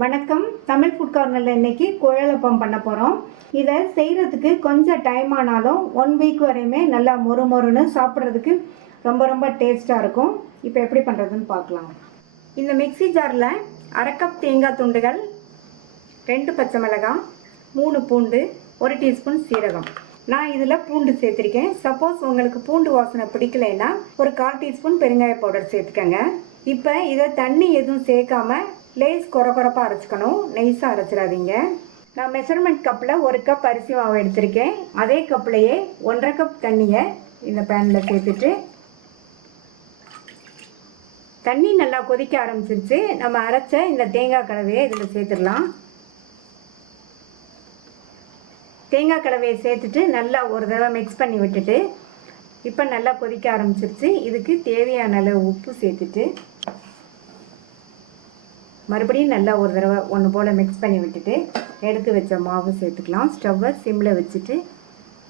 வணக்கம். தமிழ் ஃபுட் கார்னரில் இன்றைக்கி குழலப்பம் பண்ண போகிறோம். இதை செய்கிறதுக்கு கொஞ்சம் டைம் ஆனாலும் 1 வீக் வரையுமே நல்லா மொறுன்னு சாப்பிட்றதுக்கு ரொம்ப டேஸ்ட்டாக இருக்கும். இப்போ எப்படி பண்ணுறதுன்னு பார்க்கலாம். இந்த மிக்ஸி ஜாரில் 1/2 கப் தேங்காய் துண்டுகள், 2 பச்சை மிளகாய், 3 பூண்டு, 1 டீஸ்பூன் சீரகம். நான் இதில் பூண்டு சேர்த்துருக்கேன். சப்போஸ் உங்களுக்கு பூண்டு வாசனை பிடிக்கலைன்னா ஒரு 1/4 டீஸ்பூன் பெருங்காய பவுடர் சேர்த்துக்கங்க. இப்போ இதை தண்ணி எதுவும் சேர்க்காம லேஸ் கொரப்பாக அரைச்சிக்கணும். நெய்ஸாக அரைச்சிடாதீங்க. நான் மெஷர்மெண்ட் கப்பில் 1 கப் அரிசி மாவு எடுத்திருக்கேன். அதே கப்லையே 1/2 கப் தண்ணியை இந்த பேனில் சேர்த்துட்டு தண்ணி நல்லா கொதிக்க ஆரம்பிச்சிருச்சு. நம்ம அரைச்ச இந்த தேங்காய் கலவையை இதில் சேர்த்துடலாம். தேங்காய் கலவையை சேர்த்துட்டு நல்லா ஒரு தடவை மிக்ஸ் பண்ணி விட்டுட்டு இப்போ நல்லா கொதிக்க ஆரம்பிச்சிருச்சு. இதுக்கு தேவையான அளவு உப்பு சேர்த்துட்டு மறுபடியும் நல்லா ஒரு தடவை ஒன்று போல் மிக்ஸ் பண்ணி விட்டுட்டு எடுத்து வச்ச மாவு சேர்த்துக்கலாம். ஸ்டவ்வை சிம்மில் வச்சுட்டு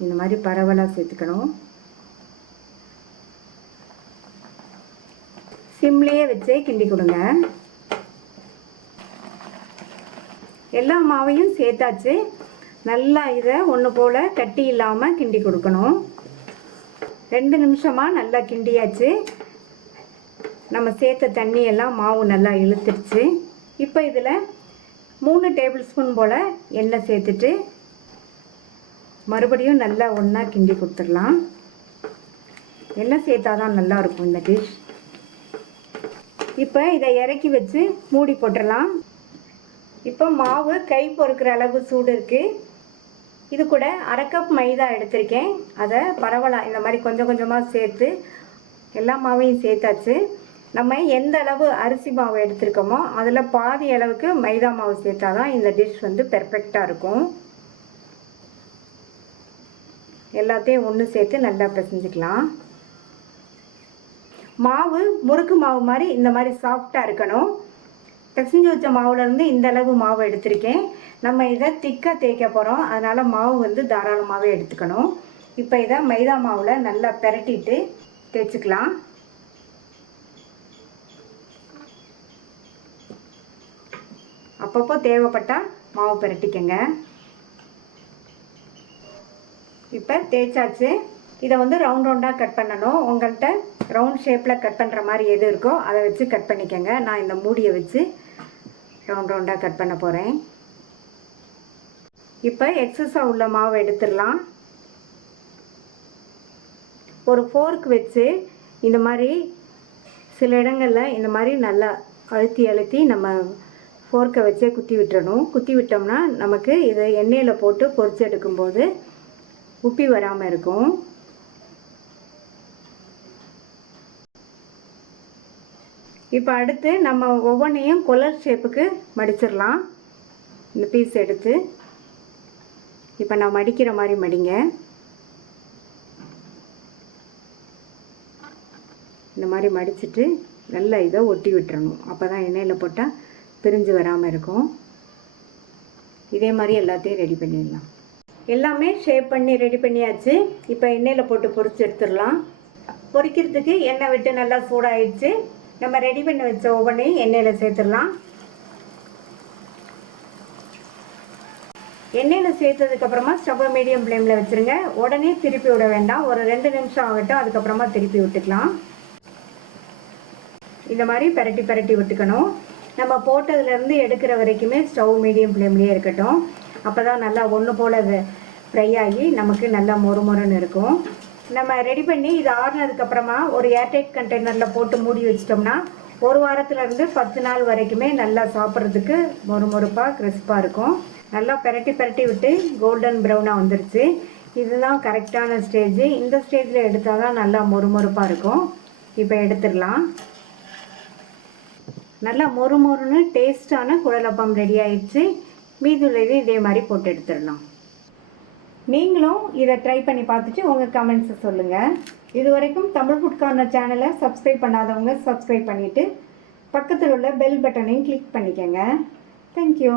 இந்த மாதிரி பரவலாக சேர்த்துக்கணும். சிம்லேயே வச்சே கிண்டி கொடுங்க. எல்லா மாவையும் சேர்த்தாச்சு. நல்லா இதை ஒன்று போல் கட்டி இல்லாமல் கிண்டி கொடுக்கணும். 2 நிமிஷமாக நல்லா கிண்டியாச்சு. நம்ம சேர்த்த தண்ணி எல்லாம் மாவு நல்லா இழுத்துருச்சு. இப்போ இதில் 3 டேபிள் ஸ்பூன் போல் எண்ணெய் சேர்த்துட்டு மறுபடியும் நல்லா ஒன்றா கிண்டி கொடுத்துடலாம். எண்ணெய் சேர்த்தா தான் நல்லாயிருக்கும் இந்த டிஷ். இப்போ இதை இறக்கி வச்சு மூடி போட்டுடலாம். இப்போ மாவு கை பொறுக்கிற அளவு சூடு இருக்குது. இது கூட 1/2 கப் மைதா எடுத்திருக்கேன். அதை பரவலாக இந்த மாதிரி கொஞ்சம் கொஞ்சமாக சேர்த்து எல்லா மாவையும் சேர்த்தாச்சு. நம்ம எந்த அளவு அரிசி மாவு எடுத்துருக்கோமோ அதில் பாதி அளவுக்கு மைதா மாவு சேர்த்தா தான் இந்த டிஷ் வந்து பெர்ஃபெக்டாக இருக்கும். எல்லாத்தையும் ஒன்று சேர்த்து நல்லா பிசைஞ்சிக்கலாம். மாவு முறுக்கு மாவு மாதிரி இந்த மாதிரி சாஃப்டாக இருக்கணும். பிசைஞ்சு வச்ச மாவுலேருந்து இந்த அளவு மாவு எடுத்திருக்கேன். நம்ம இதை திக்காக தேய்க்க போகிறோம். அதனால் மாவு வந்து தாராளமாகவே எடுத்துக்கணும். இப்போ இதை மைதா மாவில் நல்லா பெரட்டிட்டு தேய்ச்சிக்கலாம். அப்பப்போ தேவைப்பட்டால் மாவு பெரட்டிக்கங்க. இப்போ தேய்ச்சாச்சு. இதை வந்து ரவுண்டாக கட் பண்ணணும். உங்கள்கிட்ட ரவுண்ட் ஷேப்பில் கட் பண்ணுற மாதிரி எது இருக்கோ அதை வச்சு கட் பண்ணிக்கங்க. நான் இந்த மூடியை வச்சு ரவுண்டாக கட் பண்ண போகிறேன். இப்போ எக்ஸஸாக உள்ள மாவை எடுத்துடலாம். ஒரு ஃபோர்க் வச்சு இந்த மாதிரி சில இடங்களில் இந்த மாதிரி நல்லா அழுத்தி நம்ம ஃபோர்க்கை வச்சே குத்தி விட்டுறணும். குத்தி விட்டோம்னா நமக்கு இதை எண்ணெயில் போட்டு பொரிச்சு எடுக்கும்போது உப்பி வராமல் இருக்கும். இப்போ அடுத்து நம்ம ஒவ்வொன்றையும் கொலர் ஷேப்புக்கு மடிச்சிடலாம். இந்த பீஸ் எடுத்து இப்போ நான் மடிக்கிற மாதிரி மடிங்க. இந்த மாதிரி மடிச்சுட்டு நல்லா இதை ஒட்டி விட்டுறணும். அப்போ தான் எண்ணெயில் போட்டால் பிரிஞ்சு வராமல் இருக்கும். இதே மாதிரி எல்லாத்தையும் ரெடி பண்ணிடலாம். எல்லாமே ஷேப் பண்ணி ரெடி பண்ணியாச்சு. இப்போ எண்ணெயில் போட்டு பொரிச்சு எடுத்துடலாம். பொரிக்கிறதுக்கு எண்ணெய் விட்டு நல்லா சூடாயிடுச்சு. நம்ம ரெடி பண்ணி வச்ச ஒவ்வொன்றையும் எண்ணெயில் சேர்த்துடலாம். எண்ணெயில் சேர்த்ததுக்கப்புறமா ஸ்டவ்வை மீடியம் ஃப்ளேமில் வச்சுருங்க. உடனே திருப்பி விட வேண்டாம். ஒரு 2 நிமிஷம் ஆகட்டும். அதுக்கப்புறமா திருப்பி விட்டுக்கலாம். இந்த மாதிரி பரட்டி விட்டுக்கணும். நம்ம போட்டதுலேருந்து எடுக்கிற வரைக்குமே ஸ்டவ் மீடியம் ஃப்ளேம்லேயே இருக்கட்டும். அப்போ தான் நல்லா ஒன்று போல் ஃப்ரை ஆகி நமக்கு நல்லா மொறுன்னு இருக்கும். நம்ம ரெடி பண்ணி இது ஆறுனதுக்கப்புறமா ஒரு ஏர்டைட் கண்டெய்னரில் போட்டு மூடி வச்சிட்டோம்னா 1 வாரத்துலேருந்து 10 நாள் வரைக்குமே நல்லா சாப்பிட்றதுக்கு மொறுப்பாக கிறிஸ்பாக இருக்கும். நல்லா பரட்டி விட்டு கோல்டன் ப்ரௌனாக வந்துருச்சு. இதுதான் கரெக்டான ஸ்டேஜ். இந்த ஸ்டேஜில் எடுத்தால் தான் நல்லா மொறுப்பாக இருக்கும். இப்போ எடுத்துடலாம். நல்லா மொறுன்னு டேஸ்டான குழலப்பம் ரெடி ஆயிடுச்சு. மீதுள்ளதையும் இதே மாதிரி போட்டு எடுத்துடலாம். நீங்களும் இதை ட்ரை பண்ணி பார்த்துட்டு உங்கள் கமெண்ட்ஸை சொல்லுங்கள். இது வரைக்கும் தமிழ் ஃபுட் கார்னர் சேனலை சப்ஸ்கிரைப் பண்ணாதவங்க சப்ஸ்கிரைப் பண்ணிவிட்டு பக்கத்தில் உள்ள பெல் பட்டனையும் கிளிக் பண்ணிக்கோங்க. தேங்க்யூ.